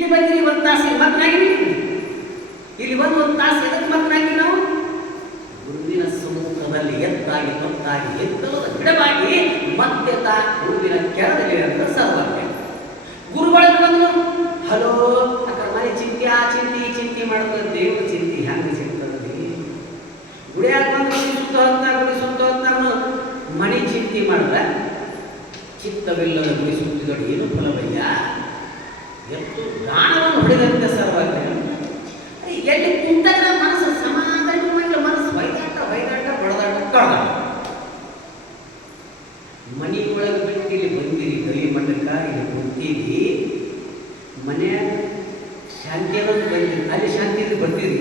ಇಲ್ಲಿ ಬಂದಿರಿ ಒಂದು ತಾಸು ಮಾತನಾಗಿರಿ ಇಲ್ಲಿ ಬಂದು ಒಂದು ತಾಸು ಎದಕ್ಕೆ ಮಕ್ಕಳಾಗಿ ನಾವು? ಗುರುವಿನ ಸಮ್ಮುಖದಲ್ಲಿ ಎತ್ತಾಗಿ ಮತ್ತಾಗಿ ಎತ್ತಲದ ಗಿಡವಾಗಿ ಮತ್ತೆ ತಾ ಗುರುವಿನ ಕೆಳದಲ್ಲಿ ಅಂತ ಸರ್ವಜ್ಞ ಗುರುಗಳನ್ನು ಬಂದು ಹಲೋ ಆ ಮನೆ ಚಿಂತೆ, ಆ ಚಿಂತೆ ಚಿಂತೆ ಮಾಡಿದ್ರೆ ದೇವ್ರ ಚಿಂತೆ ಹೆಂಗೆ ಗುಡಿ ಗುಡಿಯಾಗ ಬಂದು ಸುತ್ತ ಹೊತ್ತ ಗುಡಿ ಸುತ್ತ ಹೊತ್ತ ಮನೆ ಚಿಂತೆ ಮಾಡಿದ್ರೆ ಚಿತ್ತವಿಲ್ಲದ ಗುಡಿ ಸುತ್ತಿದ್ದು ಏನು ಫಲವಯ್ಯ? ಎತ್ತು ಗಾಣವನ್ನು ಹೊಡೆದಂತೆ ಸರ್ವಜ್ಞ ಎಲ್ಲಿ ಕುಂತಾಗ ಮನಸ್ಸು ಸಮಾಧಾನ ಮಾಡಿಲ್ಲ ಮನಸ್ಸು ಹೊಯ್ದಾಟ ಹೊಯ್ದಾಟ ಬಡದಾಟ ಕಡ್ದಾಟ ಮನಿ ಒಳಗೆ ಬಿಟ್ಟು ಇಲ್ಲಿ ಬಂದಿರಿ, ಗಲಿ ಮಠಕ್ಕ ಇಲ್ಲಿ ಕುಂತೀರಿ. ಮನ್ಯಾಗ ಶಾಂತಿ ಅನ್ನೋದು ಬಂದಿರಿ. ಅಲ್ಲಿ ಶಾಂತಿ ಇಲ್ಲಿ ಬರ್ತೀರಿ.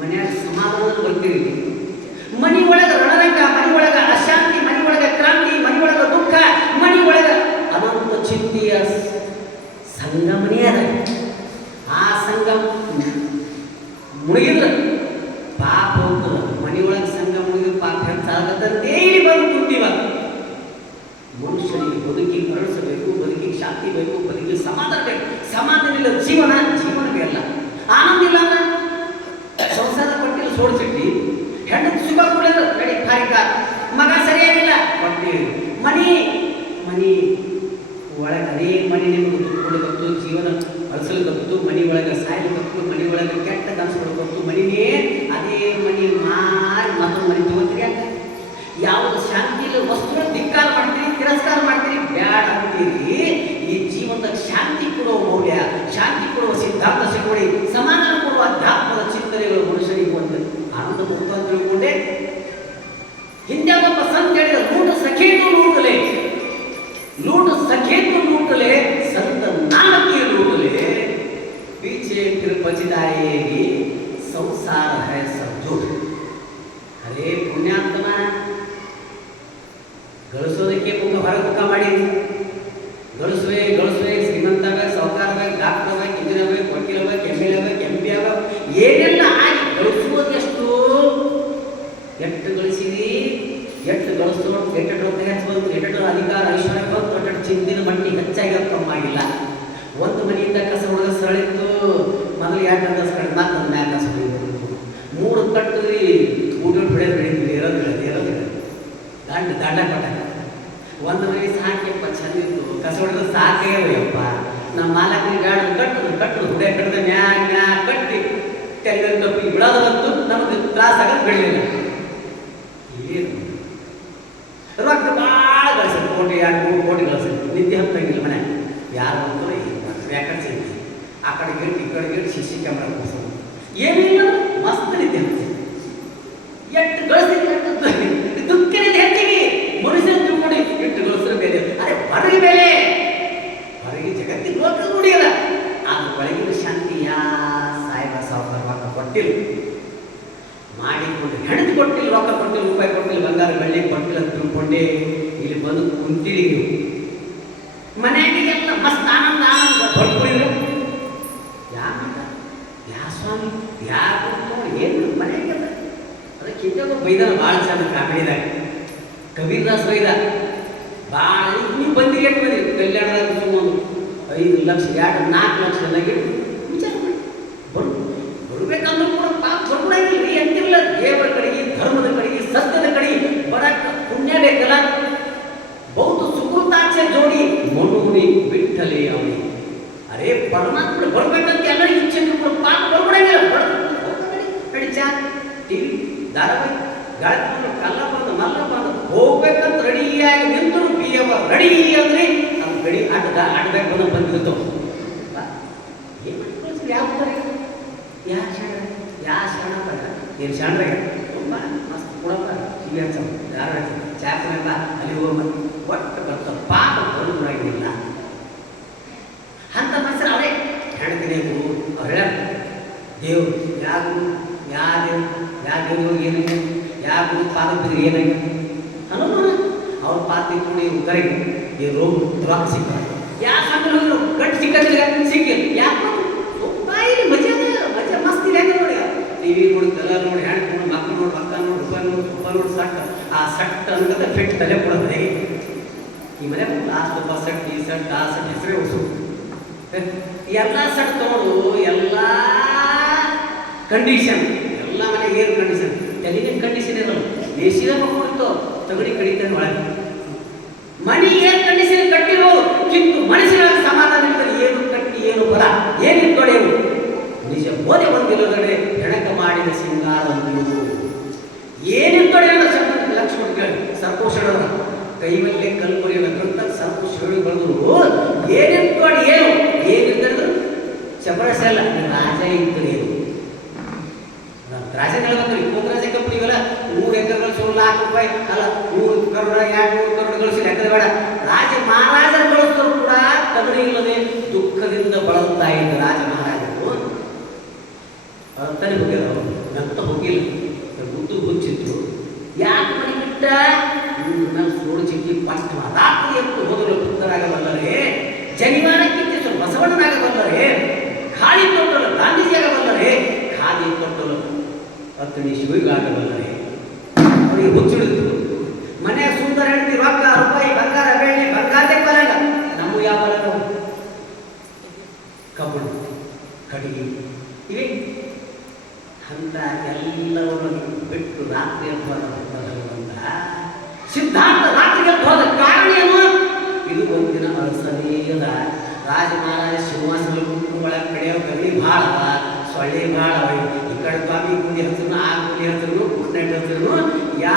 ಮನ್ಯಾಗ ಸಮಾಧಾನ ಬರ್ತೀರಿ ಮನಿ ಒಳಗ ರಣರಂಗ ಮನಿ ಒಳಗ ಅಶಾಂತಿ ಮನಿ ಒಳಗ ಕ್ರಾಂತಿ ಮನಿ ಒಳಗ ದುಃಖ ಮನಿ ಒಳಗ ಅನಂತ ಚಿಂತೆಯ ಸಂಗಮನೇ ಅದ ಆ ಸಂಗಮ ಮುಳುಗಿದ್ರ ಪಾಪ ಹೋಗ್ತದ ಮನೆಯೊಳಗೆ ಸಂಘ ಮುಳುಗಿದ ಪಾಪ ಹೆಚ್ಚಾಗತ್ತಂತೆ ಬಂದು ಕುಂತೀವ. ಮನುಷ್ಯನಿಗೆ ಬದುಕಿ ಮರಳಿಸಬೇಕು, ಬದುಕಿಗೆ ಶಾಂತಿ ಬೇಕು, ಬದುಕಿಗೆ ಸಮಾಧಾನ ಬೇಕು. ಸಮಾಧಾನ ಇಲ್ಲ ಜೀವನ ಜೀವನವೇ ಅಲ್ಲ ಆನಂದ ಇಲ್ಲ ಅಂದ್ರೆ ಸಂಸಾರ ಕೊಟ್ಟಿಲ್ಲ ಸೋಡ್ಸಿಟ್ಟಿ ಹೆಣ್ಣು ಸುಖ ಕೊಡೋದು ನಡಿ ಕಾರಿಕ ಮಗ ಸರಿಯಾಗಿಲ್ಲ ಕೊಟ್ಟಿರಿ ಮನಿ ಮನಿ ಒಳಗೆ ಅನೇಕ ಮನೆ ನಿಮಗೆ ದುಡ್ಡು ಜೀವನ ಅಳಿಸಲಿಕ್ಕತ್ತು ಮನೆ ಒಳಗೆ ಸಾಯ್ಲಿಕ್ಕತ್ತು ಮನೆ ಒಳಗೆ ಕೆಟ್ಟ ಕನಸುಗಳು ಮನಿನೇ ಅದೇ ಮನಿ ಮಾರಿ ಮತ್ತೊಂದು ಮನೆ ತಗೋತೀರಿ ಅಂತ ಯಾವುದು ಶಾಂತಿ ಇಲ್ಲ ವಸ್ತುಗಳ ಧಿಕ್ಕಾರ ಮಾಡ್ತೀರಿ ತಿರಸ್ಕಾರ ಮಾಡ್ತೀರಿ ರೀತಿ ಈ ಜೀವನದ ಶಾಂತಿ ಕೊಡುವ ಮೌಲ್ಯ, ಶಾಂತಿ ಕೊಡುವ ಸಿದ್ಧಾಂತ ಸಿಗೋಡಿ ಸಮಾಧಾನ ಕೊಡುವ ಅಧ್ಯಾತ್ಮದ ಚಿಂತನೆಗಳು ಮನುಷ್ಯನಿಗೆ ಒಂದು ಆನಂದ ಮುಕ್ತ ಅಂತ ತಿಳ್ಕೊಂಡೆ. ಹಿಂದೆ ಒಬ್ಬ ಸಂತ ಹೇಳಿದ ಲೂಟು ಸಖೇತು ಲೂಟಲೆ. ಲೂಟು ಸಖೇತು ಲೂಟಲೆ, ಸಂತ ನಾಲ್ಕೇ ಲೂಟಲೆ. ಬೀಚೆ ಕೃಪಚಿದಾಯಿಯಾಗಿ ಸಂಸಾರ ಹೇ ಸಂಜು. ಅರೇ ಪುಣ್ಯಾತ್ಮನ. ಗಳಿಸೋದಕ್ಕೆ ಮುಖ ಹೊರ ಮುಖ ಮಾಡಿ ಗಳಿಸುವೆ ಗಳಿಸುವೆ ಶ್ರೀಮಂತ ಬೇಕು ಸಾವುಕಾರ ಬೇಕು ಡಾಕ್ಟರ್ ಬೇಕು ಇಂಜಿನಿಯರ್ ಬೇಕು ವಕೀಲ ಬೇಕು ಎಂ ಎಲ್ ಎ ಪಿ ಆಗಬೇಕು ಏನೆಲ್ಲ ಕಟ್ಟದು ಹೃದಯ ಕಟ್ಟದ ಮ್ಯಾಗ ಮ್ಯಾಗ ಕಟ್ಟಿ ತೆಗೆದ ತಪ್ಪಿ ಬಿಡೋದಂತೂ ನಮಗೆ ತ್ರಾಸ ಆಗೋದು ಬೆಳಿಲಿಲ್ಲ ಏನು? ರೊಕ್ಕ ಭಾಳ ಗಳಿಸಿದ್ರು ಕೋಟಿ, ಎರಡು ಮೂರು ಕೋಟಿ ಗಳಿಸಿದ್ರು ನಿದ್ದೆ ಹತ್ತಂಗಿಲ್ಲ ಮನೆ. ಯಾರು ಬಂದ್ರು ಯಾಕಡೆ ಸಿಗ್ತೀವಿ ಆ ಕಡೆ ಈ ಕಡೆ ಸಿ ಸಿ ಕ್ಯಾಮ್ರಾ ಏನಿಲ್ಲ, ಮಸ್ತ್ ನಿದ್ದೆ. ಬಂದು ಕುಂತೀರಿ ನೀವು ಮನೆಯಾಗೆಲ್ಲ ಮಸ್ತ್ ಆನಂದ ಆನಂದ. ಹೊಡ್ಕೊಂಡಿದ್ರು ಯಾ ಯಾ ಸ್ವಾಮಿ ಯಾರು ಏನು ಮನೆಯಾಗೆಲ್ಲ ಅದ? ಅದಕ್ಕೆ ಇದ್ದಾಗ ಬೈದಲ್ಲ ಭಾಳ ಚಂದ ಕಾಮಿಡಿದಾಗ. ಕಬೀರ್ದಾಸ್ ಬೈದ. ಭಾಳ ನೀವು ಬಂದಿರಿ ಎಷ್ಟು ಬಂದಿರಿ ಕಲ್ಯಾಣದಾಗ ಒಂದು ಐದು ಲಕ್ಷ ಎರಡು ನಾಲ್ಕು ಲಕ್ಷ ಎಲ್ಲ ಇಟ್ಟು ಧಾರಾವಾಹಿ ಗಾಳಿ ಕಲ್ಲಪ್ಪನ ಕಲ್ಲ ಬಂದು ಮಲ್ಲ ಬಂದು ಹೋಗ್ಬೇಕಂತ ರೆಡಿಯಾಗಿ ನಿಂತರು ಪಿ ಎವ ರೆಡಿ ಅಂದ್ರೆ ನಮ್ಮ ಗಡಿ ಆಟದ ಆಡ್ಬೇಕು ಬಂದು ಏನು ಯಾ ಶಾಣ ಯಾ ಶಾಣ ಏನು ಶಾಣ್ರೆ ತುಂಬ ಮಸ್ತ್ ಕೊಡಪ್ಪ. ಕಿವಿ ಹಚ್ಚ ಯಾರು ಚಾಕನೆಲ್ಲ ಅಲ್ಲಿ ಹೋಗ ಒಟ್ಟು ಬರ್ತ ಪಾಪ ಬರುವುದಾಗಿಲ್ಲ ಅಂತ ಮನುಷ್ಯರು ಅದೇ ಹೆಣ್ತಿನೇ ಗುರು ಅವ್ರು ಹೇಳ್ಯಾರ ದೇವ್ರು ಯಾ ಗುರು ಯಾ ಏನು? ಯಾರು ಪಾದ ಬಿದ್ದರೆ ಏನಾಗಿದೆ? ಅನ್ನೋದು ಅವ್ರ ಪಾದ ತಿಳ್ಕೊಂಡು ಇವ್ರು ಈ ರೋಗ ಡ್ರಾಪ್ ಸಿಕ್ಕ ಯಾ ಸಂಗಡ ಹೋಗಿರು ಗಂಟು ಸಿಕ್ಕದಿಲ್ಲ ಸಿಕ್ಕಿಲ್ಲ? ಯಾಕೆ ಮಜಾ ಮಜಾ ಮಸ್ತಿ ಇದೆ ನೋಡಿ. ಟಿವಿ ನೋಡಿ ಕಲ ನೋಡಿ ಹ್ಯಾಂಡ್ ನೋಡಿ ಮಕ್ಕಳು ನೋಡಿ ಮಕ್ಕ ನೋಡಿ ರೂಪಾಯಿ ನೋಡಿ ರೂಪಾಯಿ ನೋಡಿ, ಸಟ್. ಆ ಸಟ್ ಅನ್ನೋದ ಫಿಟ್ ತಲೆ ಕೊಡೋದು ಹೇಗೆ? ಈ ಮನೆ ಲಾಸ್ಟ್ ಒಬ್ಬ ಸಟ್, ಈ ಸಟ್, ಆ ಸಟ್ ಹೆಸರೇ ಉಳಿಸು ಎಲ್ಲ ಸಟ್ ತಗೊಂಡು ಎಲ್ಲ ಕಂಡೀಷನ್ ಎಲ್ಲ ಏರ್ ಕಂಡೀಷನ್ ತೆಲಿಗೆ ಕಂಡೀಷನ್ ಏನು ದೇಶದ ಮಕ್ಕಳು ತಗಡಿ ಕಡಿತಾನೆ ಒಳಗೆ. ಮಣಿ ಏನ್ ಕಂಡೀಷನ್ ಕಟ್ಟಿರೋ, ಕಿತ್ತು ಮನಸ್ಸಿನ ಸಮಾಧಾನ ಇರ್ತದೆ. ಏನು ಕಟ್ಟಿ, ಏನು ಬರ ಏನಿತ್ತು ತೊಡೆಯು ನಿಜ ಬೋಧೆ ಬಂದಿರೋದ್ರೆ ಹೆಣಕ ಮಾಡಿದ ಸಿಂಗಾರ ಏನಿತ್ತು ತೊಡೆಯಲ್ಲ ಲಕ್ಷ್ಮಣ ಸರ್ಪೋಷಣ ಕೈ ಬೇಡ. ರಾಜ ಮಹಾರಾಜರು ಬಳಸಿದ್ರು ಕೂಡ ತಗಡಿ ಇಲ್ಲದೆ ದುಃಖದಿಂದ ಬಳಲ್ತಾ ಇದ್ದ ರಾಜ ಮಹಾರಾಜರು ಅಂತಾನೆ ಹೋಗ್ಯಾರ ಅವರು. ನಂತ ಹೋಗಿಲ್ಲ. ಗುದ್ದು ಹುಚ್ಚಿದ್ರು ಯಾಕೆ ಮನೆ ಬಿಟ್ಟ? ನನ್ನ ಸೋಳು ಚಿಕ್ಕಿ ಪಟ್ಟು ರಾತ್ರಿ ಎತ್ತು ಹೋದರು ಪುತ್ರರಾಗಬಲ್ಲರೇ ಜನಿವಾನಕ್ಕಿಂತ ಬಸವಣ್ಣನಾಗಬಲ್ಲರೆ. ಗಾಳಿ ತೊಟ್ಟಲು ಗಾಂಧೀಜಿಯಾಗಬಲ್ಲರೇ. ಖಾಲಿ ತೊಟ್ಟಲು ಅತ್ತಣಿ ಶಿವಿಗಾಗಬಲ್ಲರೇ ಅವರಿಗೆ ಹುಚ್ಚಿಡಿದ್ರು ಕಡಿಗೆ ಇವೆ ಅಂತ ಎಲ್ಲವನ್ನು ಬಿಟ್ಟು ರಾತ್ರಿ ಅಂತ ಭಗವಂತ ಸಿದ್ಧಾಂತ ರಾತ್ರಿಗೆ ಹೋದ ಕಾರಣ ಏನು? ಇದು ಒಂದಿನ ಅರಸನೇಯದ ರಾಜ ಮಹಾರಾಜ ಸಿಂಹಾಸನ ಒಳಗೆ ಕಡೆಯ ಗಲಿ ಭಾಳ ಸೊಳ್ಳೆ ಭಾಳ ಈ ಕಡೆ ಸ್ವಾಮಿ ಗುಡಿ ಹತ್ರನು ಆ ಗುಂಡಿ ಹತ್ರನು ಯಾ